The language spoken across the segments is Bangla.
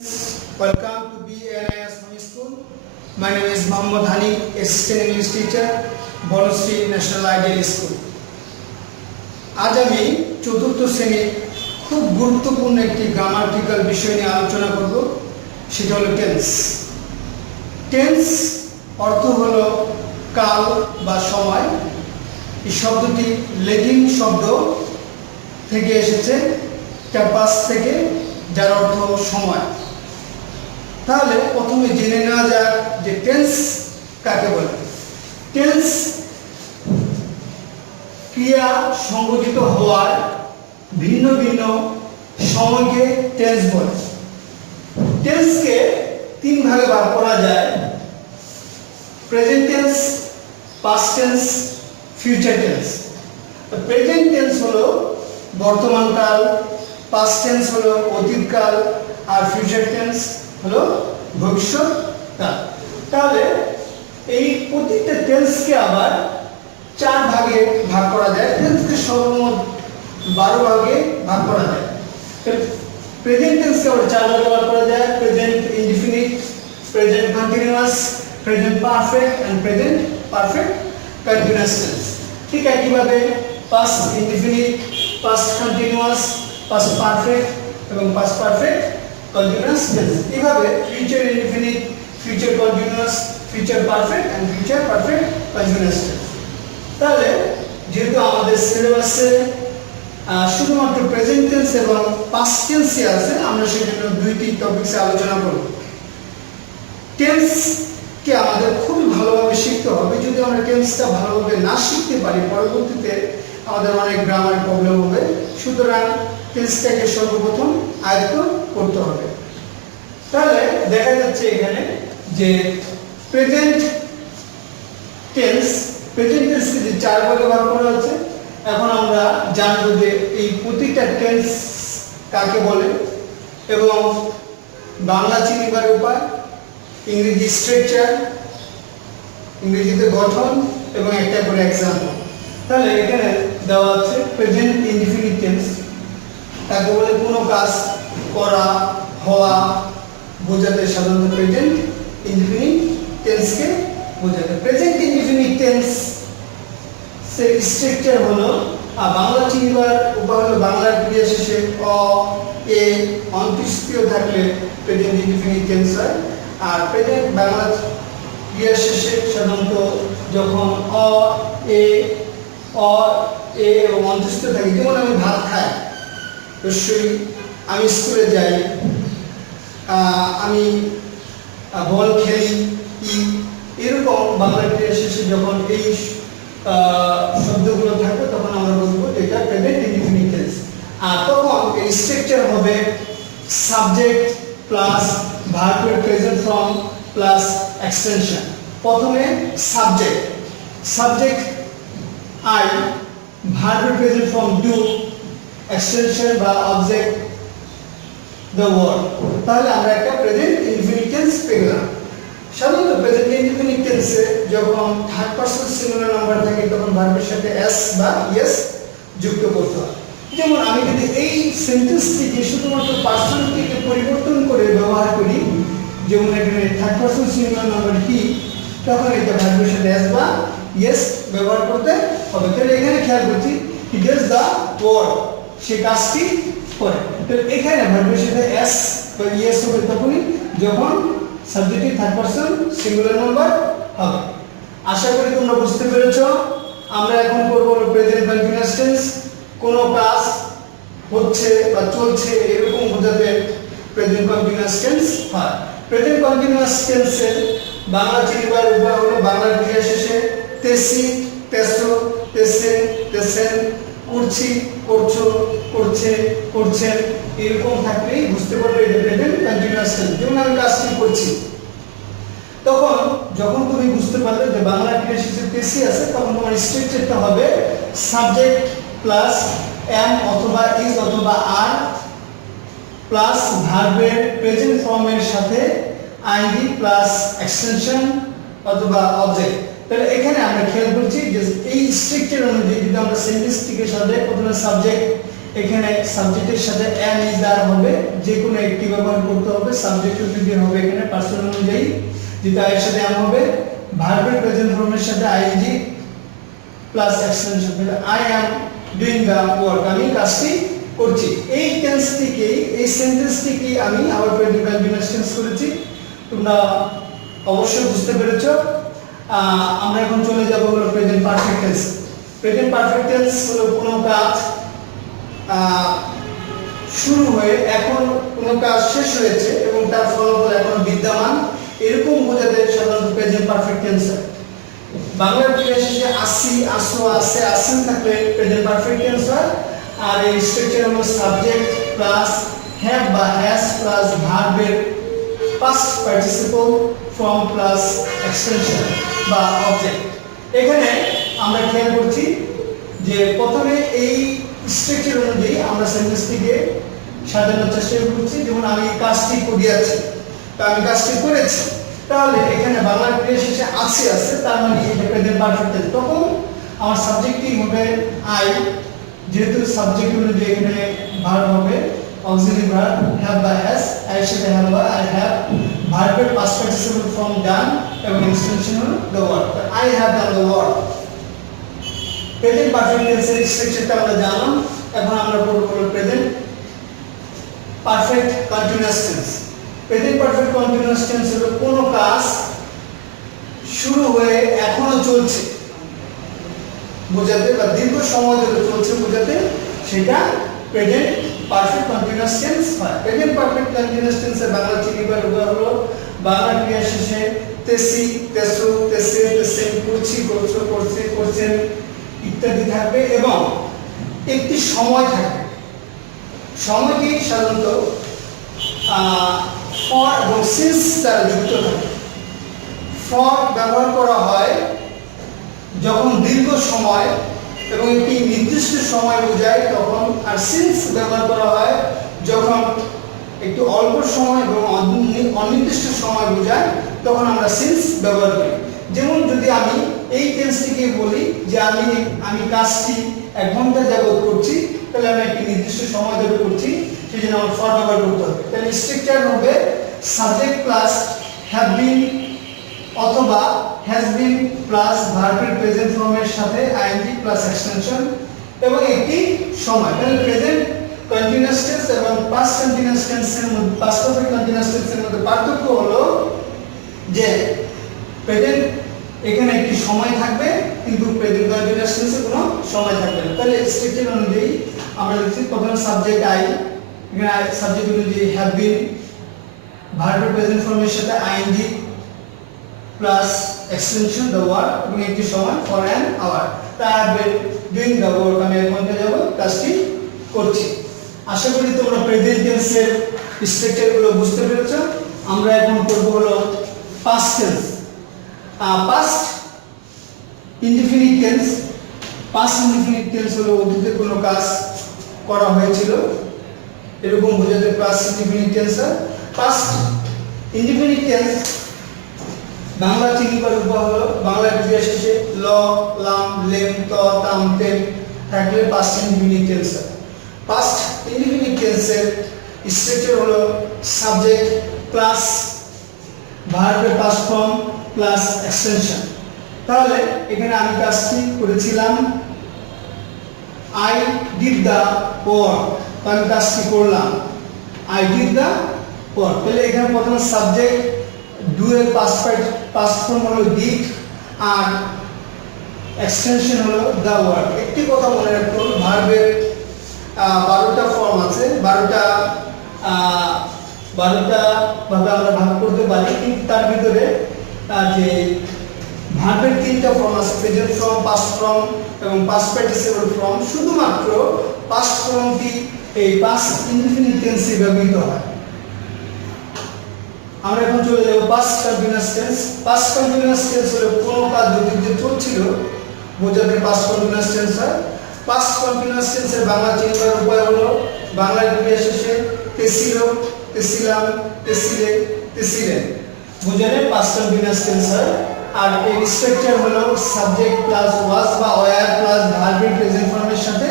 Welcome to BNIS High School. My name is Mohammad Hani, Assistant English Teacher, Banasree national ideal school. আজ আমি চতুর্থ শ্রেণীর খুব গুরুত্বপূর্ণ একটি গ্রামাটিক্যাল বিষয় নিয়ে আলোচনা করব, সেটা হলো টেন্স। টেন্স অর্থ হলো কাল বা সময়। এই শব্দটি ল্যাটিন শব্দ থেকে এসেছে, ট্যাপাস থেকে, যার অর্থ সময়। তাহলে প্রথমে জেনে নেওয়া যাক যে টেন্স কাকে বলে। টেন্স ক্রিয়া সংগঠিত হওয়ার ভিন্ন ভিন্ন সময়কে টেন্স বলে। টেন্সকে তিন ভাগে ভাগ করা যায়: present tense, past tense, future tense. Present tense হলো বর্তমানকাল, পাস্ট টেন্স হলো অতীতকাল, আর ফিউচার টেন্স হলো ভবিষ্যৎকাল। তাহলে এই প্রতিটা টেন্সকে আবার চার ভাগে ভাগ করা যায়। টেন্সকে সর্বমোট 12 ভাগে ভাগ করা যায়। প্রেজেন্ট টেন্সকে আবার চার ভাগে ভাগ করা যায়: present indefinite, present continuous, present perfect and present perfect continuous tense. ঠিক একইভাবে past indefinite, past continuous, past perfect এবং পাস্ট পারফেক্ট কন্টিনিউয়াস টেন্স। এইভাবে future indefinite, future continuous, future perfect and future perfect continuous tense. তাহলে যেহেতু আমাদের সিলেবাসে শুধুমাত্র প্রেজেন্ট টেন্স এবং পাস্ট টেন্সই আছে, আমরা সেজন্য দুইটি টপিকসে আলোচনা করব। টেন্সকে আমাদের খুব ভালোভাবে শিখতে হবে। যদি আমরা টেন্সটা ভালোভাবে না শিখতে পারি, পরবর্তীতে আমাদের অনেক গ্রামার প্রবলেম হবে। সুতরাং টেন্সটাকে সর্বপ্রথম আয়ত্ত করতে হবে। তাহলে দেখা যাচ্ছে এখানে যে প্রেজেন্ট টেন্সকে যে চার ভাগে ভাগ করা হচ্ছে। এখন আমরা জানবো যে এই প্রতিটা টেন্স কাকে বলে এবং বাংলা চিনিবার উপায়, ইংরেজি স্ট্রাকচার, ইংরেজিতে গঠন এবং একটা করে এক্সাম্পল। তাহলে এখানে দেওয়া আছে প্রেজেন্ট ইনডিফিনিট টেন্স। তাকে বলে কোনো কাজ করা, হওয়া বোঝাতে সাধারণত প্রেজেন্ট ইনডিফিনিট টেন্সকে বোঝাতে। প্রেজেন্ট ইনডিফিনিট টেন্স এর স্ট্রাকচার হলো, বাংলা চিনবার উপায় হলো বাংলার ক্রিয়া শেষে অ, এ অন্তঃস্থীয় থাকলে প্রেজেন্ট ইনডিফিনিট টেন্স হয়। আর প্রেজেন্ট বাংলা ক্রিয়া শেষে সাধারণত যখন অ, এ এবং অন্তঃস্থীয় থাকে, যেমন আমি ভাত খাই, অবশ্যই আমি স্কুলে যাই, আমি বল খেলি, এরকম বাংলা ক্রিয়া শেষে যখন এই শব্দগুলো থাকবে তখন আমরা বলবো এটা প্রেজেন্ট ইনডিফিনিট টেন্স। আর তখন এই স্ট্রাকচার হবে সাবজেক্ট প্লাস ভার্বের প্রেজেন্ট ফর্ম প্লাস এক্সটেনশন। প্রথমে সাবজেক্ট আই, ভার্বের প্রেজেন্ট ফর্ম ডু, এক্সটেনশন বা অবজেক্ট দ্য ওয়ার্ড। তাহলে আমরা একটা প্রেজেন্ট ইনডিফিনিট টেন্স পেয়ে গেলাম। সাধারণত প্রেজেন্ট ইনডিফিনিট টেন্সে যখন থার্ড পারসন সিঙ্গুলার নাম্বার থাকে তখন ভার্বের সাথে এস বা ইয়েস যুক্ত করতে হয়। যেমন আমি যদি এই সেন্টেন্সটিকে শুধুমাত্র পার্সনটিকে পরিবর্তন করে ব্যবহার করি, যেমন এখানে third person singular number he, তখন এটা ভার্বের সাথে এস বা ইয়েস ব্যবহার করতে হবে। তাহলে এখানে খেয়াল করছি হি ডাজ দ্য ওয়ার্ক, সে কাজটি করে। তাহলে এখানে ভার্বের সাথে এস বা ইয়েস হবে তখনই যখন সাবজেক্টটি থার্ড পারসন সিঙ্গুলার নাম্বার হবে। আশা করি তোমরা বুঝতে পেরেছো। আমরা এখন করব প্রেজেন্ট কন্টিনিউয়াস টেন্স। কোনো কাজ হচ্ছে বা চলছে এরকম বোঝাতে প্রেজেন্ট কন্টিনিউয়াস টেন্স হয়। প্রেজেন্ট কন্টিনিউয়াস টেন্সের বাংলা চিনবার উপায় হলো বাংলার ক্রিয়া শেষে তেসি, তেসো, তেসে, তেসেন, করছি, করছো, করছে, করছেন এরকম থাকলেই বুঝতে পারবে এটা প্রেজেন্ট কন্টিনিউয়াস টেন্স। যেমন আমি কাজটি করছি, তখন যখন তুমি বুঝতে পারলে যে বাংলা ক্রিয়া শেষে তেসি আছে, তখন তোমার স্ট্রাকচারটা হবে সাবজেক্ট প্লাস এম অথবা ইজ অথবা আর প্লাস ভার্বের প্রেজেন্ট ফর্মের সাথে আইডি প্লাস এক্সটেনশন অথবা অবজেক্ট। তাহলে এখানে আমরা খেয়াল করছি যে এই স্ট্রাকচার অনুযায়ী যদি আমরা সেন্টেন্সটিকে সাজাই, প্রথমে সাবজেক্ট এখানে সাবজেক্টের সাথে am is দ্বারা হবে, যে কোনো একটি ব্যবহার করতে হবে। সাবজেক্ট যদি হবে এখানে পার্সন অনুযায়ী, যেটা এর সাথে am হবে, ভার্বের প্রেজেন্ট ফর্মের সাথে ing প্লাস এক্সটেনশন হবে I am doing the work, আমি কাজটি করছি। এই টেন্সটিকেই, এই সেন্টেন্সটিকেই আমি আবার প্রেজেন্ট কন্টিনিউয়াস টেন্স করেছি। তোমরা অবশ্যই বুঝতে পেরেছো। আমরা এখন চলে যাব হলো present perfect tense. Present perfect tense হলো কোনো কাজ শুরু হয়ে এখন কোনো কাজ শেষ হয়েছে এবং তার ফলাফল এখন বিদ্যমান, এরকম বোঝাতে সাধারণত প্রেজেন্ট পারফেক্ট টেন্স হয়। বাংলার ক্রিয়া শেষে আসি, আসো, আসে, আসেন থাকলে প্রেজেন্ট পারফেক্ট টেন্স হয়। আর এই স্ট্রাকচার হলো সাবজেক্ট প্লাস হ্যাভ বা হ্যাজ প্লাস ভার্বের past participle form plus extension বা অবজেক্ট। এখানে আমরা খেয়াল করছি যে প্রথমে এই স্ট্রাকচার অনুযায়ী আমরা সেন্টেন্সটিকে সাজানোর চেষ্টা করছি। যেমন আমি কাজটি করিয়াছি, তা আমি কাজটি করেছি, তাহলে এখানে বাংলার ক্রিয়া শেষে আছে আছে, তার মানে এটা প্রেজেন্ট পারফেক্ট টেন্স। তখন আমার সাবজেক্টই হবে আই, যেহেতু সাবজেক্ট অনুযায়ী এখানে ভার্ব হবে অক্সিলারি ভার্ব হ্যাভ বা হ্যাজ, এর সাথে হ্যাভ বা আই হ্যাভ, ভার্বের পাস্ট পার্টিসিপল ফর্ম ডান এবং এক্সটেনশন হলো the work, I have done the work. Present perfect টেন্সের স্ট্রাকচারটা আমরা জানলাম। এখন আমরা পড়ব হলো present perfect continuous tense. Present perfect continuous tense হলো কোনো কাজ শুরু হয়ে এখনো চলছে বোঝাতে, বা দীর্ঘ সময় ধরে চলছে বোঝাতে, সেটা প্রেজেন্ট পারফেক্ট কন্টিনিউয়াস টেন্স হয়। প্রেজেন্ট পারফেক্ট কন্টিনিউয়াস টেন্সের বাংলা চিহ্নিবার উদাহরণ হলো বাংলা ক্রিয়া শেষে তেসি, তেসো, তেসে, তেসেন, করছি, করছো, করছে, করছেন ইত্যাদি থাকবে এবং একটি সময় থাকবে। সময়টি সাধারণত ফর এবং সিন্স দ্বারা যুক্ত থাকে। ফর ব্যবহার করা হয় যখন দীর্ঘ সময় এবং একটি নির্দিষ্ট সময় বোঝায় তখন, আর সিন্স ব্যবহার করা হয় যখন একটু অল্প সময় এবং অনির্দিষ্ট সময় বোঝায় তখন আমরা সিন্স ব্যবহার করি। যেমন যদি আমি এই টেন্সটিকে বলি যে আমি কাজটি 1 ঘন্টা যাবত করছি, তাহলে আমি একটি নির্দিষ্ট সময় ধরে করছি, সেই জন্য আমার ফর ব্যবহার করতে হবে। তাহলে স্ট্রাকচার হবে সাবজেক্ট প্লাস হ্যাভ বিন অথবা হ্যাজ বিন প্লাস ভার্বের প্রেজেন্ট ফর্মের সাথে আইএনজি প্লাস এক্সটেনশন এবং একটি সময়। তাহলে প্রেজেন্ট কন্টিনিউয়াস টেন্স এবং পাস্ট কন্টিনিউয়াস টেন্সের মধ্যে, পাস্ট পারফেক্ট কন্টিনিউয়াস টেন্সের মধ্যে পার্থক্য হলো যে প্রেজেন্ট এখানে একটি সময় থাকবে কিন্তু প্রেজেন্ট কন্টিনিউয়াস টেন্সে কোনো সময় থাকবে না। তাহলে স্ট্রাকচার অনুযায়ী আমরা লিখছি প্রথমে সাবজেক্ট আই, এখানে সাবজেক্ট অনুযায়ী হ্যাভ বিন, ভার্বের প্রেজেন্ট ফর্মের সাথে ING plus extension the work এবং একটি সময় ফর অ্যান আওয়ার, তারপরে ডুইং দ্য ওয়ার্ক, আমি 1 ঘন্টা যাব কাজটি করছি। আশা করি তোমরা প্রেজেন্ট টেন্সের স্ট্রাকচারগুলো বুঝতে পেরেছো। আমরা এখন করব হলো past tense. Past indefinite tense. Past indefinite tense হলো অতীতে কোনো কাজ করা হয়েছিল এরকম বোঝাতে পাস্ট ইনডিফিনিট টেন্স হয়। পাস্ট ইনডিফিনিট টেন্স বাংলা চিহ্নিবার উপায় হলো বাংলা ক্রিয়া শেষে ল, লাম, লেম, ত, তাম, তেম থাকলে পাস্ট ইনডিফিনিট টেন্স হয়। পাস্ট ইনডিফিনিট টেন্সের স্ট্রাকচার হলো সাবজেক্ট প্লাস ভার্বের পাস্ট ফর্ম প্লাস এক্সটেনশন। তাহলে এখানে আমি কাজটি করেছিলাম, আই ডিড দ্য ওয়ার্ক, আমি কাজটি করলাম, আই ডিড দ্য ওয়ার্ক। তাহলে এখানে প্রথমে সাবজেক্ট ডু এর পাস্ট ফর্ম হলো ডিড আর এক্সটেনশন হলো দ্য ওয়ার্ক। একটি কথা মনে রাখতে হবে, ভার্বের 12টা ফর্ম আছে, 12টা ভাবে আমরা ভাগ করতে পারি, কিন্তু তার ভিতরে যে ভার্বের 3টা ফর্ম আছে, প্রেজেন্ট ফর্ম, পাস্ট ফর্ম এবং পাস্ট পার্টিসিপল ফর্ম। শুধুমাত্র পাস্ট ফর্মটি এই পাস্ট ইনডিফিনিট টেন্সে ব্যবহৃত হয়। আমরা এখন চলে যাব past continuous tense. Past continuous tense হলো কোনো কাজ অতীতে চলছিল বোঝাতে পাস্ট কন্টিনিউয়াস টেন্স হয়। পাস্ট কন্টিনিউয়াস টেন্সের বাংলা চিহ্নিবার উপায় হলো বাংলা ক্রিয়া শেষে তেছিল, তেছিলাম, তেছিলে, তেছিলেন বোঝালে পাস্ট কন্টিনিউয়াস টেন্স হয়। আর এর স্ট্রাকচার হলো সাবজেক্ট প্লাস ওয়াজ বা ওয়্যার প্লাস ভার্বের প্রেজেন্ট ফর্মের সাথে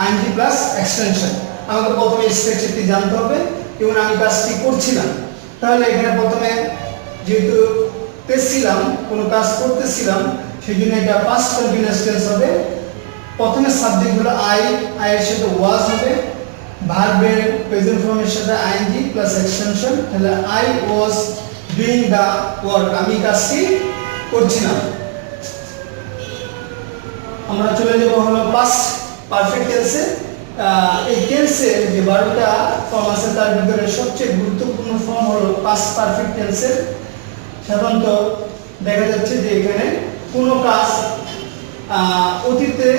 আইএনজি প্লাস এক্সটেনশন। আমাকে প্রথমে স্ট্রাকচারটি জানতে হবে এবং আমি কাজটি করছিলাম। তাহলে এখানে প্রথমে যেহেতু পেছিলাম, কোনো কাজ করতেছিলাম, সেই জন্য এটা পাস্ট কন্টিনিউয়াস টেন্স হবে। প্রথমে সাবজেক্ট হলো আই, আই এর সাথে ওয়াজ হবে, ভার্বের প্রেজেন্ট ফর্মের সাথে আইএনজি প্লাস এক্সটেনশন। তাহলে I was doing the work, আমি কাজটি করছিলাম। আমরা চলে যাব হলো পাস্ট পারফেক্ট টেন্সে। এই টেন্সের যে 12টা ফর্ম আছে তার ভিতরে সবচেয়ে গুরুত্বপূর্ণ ফর্ম হলো পাস্ট পারফেক্ট টেন্সের। সাধারণত দেখা যাচ্ছে যে এখানে কোনো কাজ অতীতে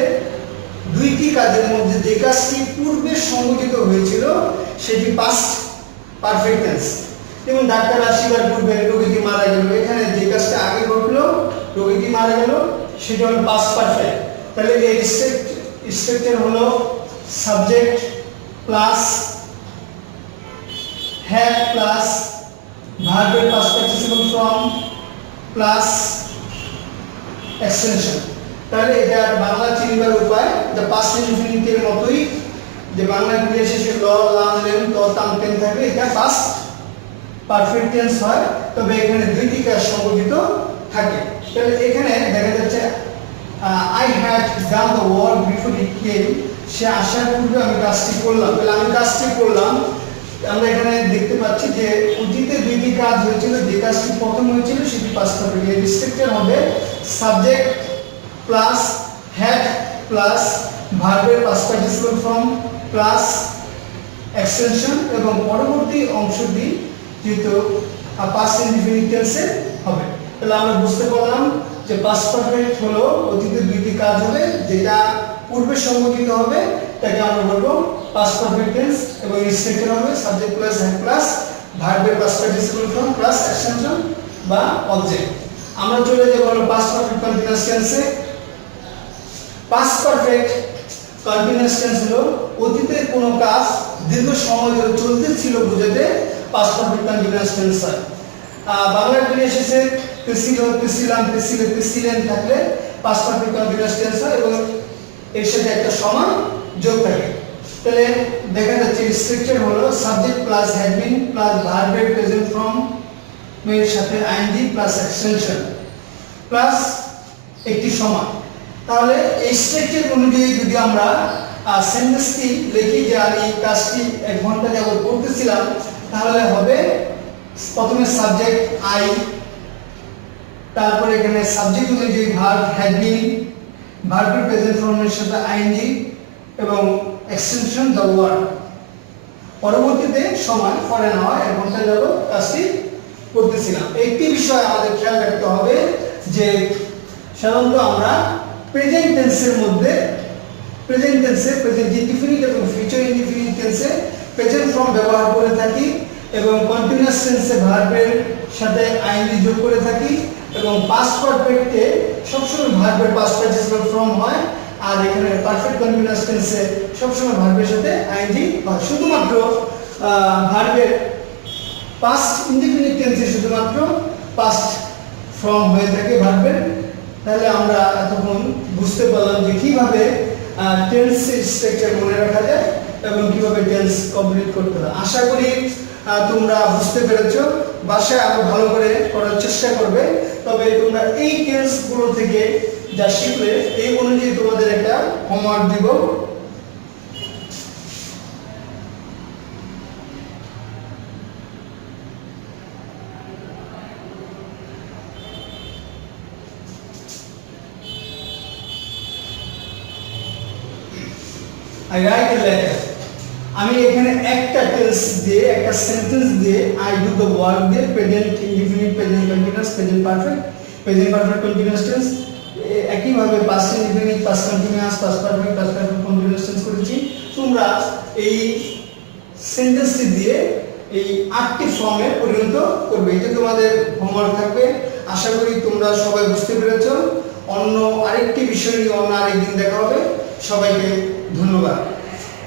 দুইটি কাজের মধ্যে যে কাজটি পূর্বে সংঘটিত হয়েছিল সেটি পাস্ট পারফেক্ট টেন্স। যেমন ডাক্তার আসিবার পূর্বে রোগীটি মারা গেল, এখানে যে কাজটা আগে ঘটলো রোগীটি মারা গেল সেটা হলো পাস্ট পারফেক্ট। তাহলে এর স্ট্রাকচার হলো সাবজেক্ট প্লাস হ্যাভ প্লাস ভার্বের past participle form plus extension. তাহলে এটা বাংলা চিনবার উপায় এটা পাস্ট ইনফিনিটিভের মতোই, যে বাংলা ক্রিয়া শেষে ল লাম লেম ত তাম তেম থাকে, এটা পাস্ট পারফেক্ট টেন্স হয়। তবে এখানে দুইটি কাজ সংঘটিত থাকে। তাহলে এখানে দেখা যাচ্ছে I had done the work before it came, সে আসার পূর্বে আমি কাজটি করলাম। তাহলে আমি কাজটি করলাম, আমরা এখানে দেখতে পাচ্ছি যে অতীতে দুইটি কাজ হয়েছিল, যে কাজটি প্রথম হয়েছিল সেটি পাস্ট পারফেক্ট। এর স্ট্রাকচার হবে সাবজেক্ট প্লাস হ্যাড প্লাস ভার্বের past participle form plus extension, এবং পরবর্তী অংশটি যেহেতু পাস্ট ইনডিফিনিট টেন্সে হবে। তাহলে আমরা বুঝতে পারলাম যে পাস্ট পারফেক্ট হলো অতীতে দুইটি কাজ হবে, যেটা পূর্বে সংঘটিত হবে তাকে আমরা বলবো পাস্ট পারফেক্ট টেন্স, এবং স্ট্রাকচার হবে সাবজেক্ট প্লাস হ্যাড প্লাস ভার্বের past participle form plus extension বা অবজেক্ট। আমরা চলে যাব হলো পাস্ট পারফেক্ট কন্টিনিউয়াস টেন্সে। পাস্ট পারফেক্ট কন্টিনিউয়াস টেন্স হলো অতীতের কোনো কাজ দীর্ঘ সময় ধরে চলতেছিল বোঝাতে পাস্ট পারফেক্ট কন্টিনিউয়াস টেন্স হয়। বাংলা ক্রিয়া শেষে তেছিল, তেছিলাম, তেছিলে, তেছিলেন থাকলে পাস্ট পারফেক্ট কন্টিনিউয়াস টেন্স হয় এবং এর সাথে একটা সমান যোগ থাকে। তাহলে দেখা যাচ্ছে স্ট্রাকচার হলো subject plus had been plus ভার্বের প্রেজেন্ট ফর্ম এর সাথে আইএনজি প্লাস এক্সটেনশন প্লাস একটি সমান। তাহলে এই স্ট্রাকচার অনুযায়ী যদি আমরা সেন্টেন্সটি লিখি যে আমি কাজটি 1 ঘন্টা যাবত করতেছিলাম, তাহলে হবে প্রথমে সাবজেক্ট আই, তারপরে এখানে সাবজেক্ট অনুযায়ী ভার্ব হ্যাড বিন, ভার্বের প্রেজেন্ট ফর্মের সাথে আইএনজি এবং এক্সটেনশন দ্য ওয়ার্ড। পরবর্তীতে সময় পরে না হয় 1 ঘন্টা যাবত কাজটি করতেছিলাম। একটি বিষয় আমাদের খেয়াল রাখতে হবে যে সাধারণত আমরা প্রেজেন্ট টেন্সের মধ্যে প্রেজেন্ট টেন্সে প্রেজেন্ট ইনডিফিনিট এবং ফিউচার ইনডিফিনিট টেন্সে প্রেজেন্ট ফর্ম ব্যবহার করে থাকি, এবং কন্টিনিউয়াস টেন্সে ভার্বের সাথে আইএনজি যোগ করে থাকি, এবং পাস্ট পারফেক্টে সবসময় ভার্বের পাস্ট পার্টিসিপল ফর্ম হয়, আর এখানে পারফেক্ট কন্টিনিউয়াস টেন্সে সবসময় ভার্বের সাথে আইএনজি হয়। শুধুমাত্র ভার্বের পাস্ট ইনডিফিনিট টেন্সে শুধুমাত্র পাস্ট ফর্ম হয়ে থাকে ভার্বের। তাহলে আমরা এতক্ষণ বুঝতে পারলাম যে কিভাবে টেন্স স্ট্রাকচার মনে রাখা যায় এবং কিভাবে টেন্স কমপ্লিট করতে হয়। আশা করি তোমরা বুঝতে পেরেছো। বাসায় আরো ভালো করে করার চেষ্টা করবে। তবে তোমরা এই টেন্সগুলো থেকে যা শিখলে এই অনুযায়ী তোমাদের একটা হোমওয়ার্ক দিব। I write a letter. আমি এখানে একটা টেন্স দিয়ে একটা সেন্টেন্স দিয়ে আই ডু দ্য ওয়ার্ক দিয়ে present indefinite, present continuous, present perfect continuous tense, একইভাবে past indefinite, past continuous, past perfect continuous tense করেছি। তোমরা এই সেন্টেন্সটি দিয়ে এই 8টি ফর্মে পরিণত করবে। এটা তোমাদের হোমওয়ার্ক থাকবে। আশা করি তোমরা সবাই বুঝতে পেরেছো। অন্য আরেকটি বিষয় নিয়ে অন্য আরেকদিন দেখা হবে। সবাইকে ধন্যবাদ।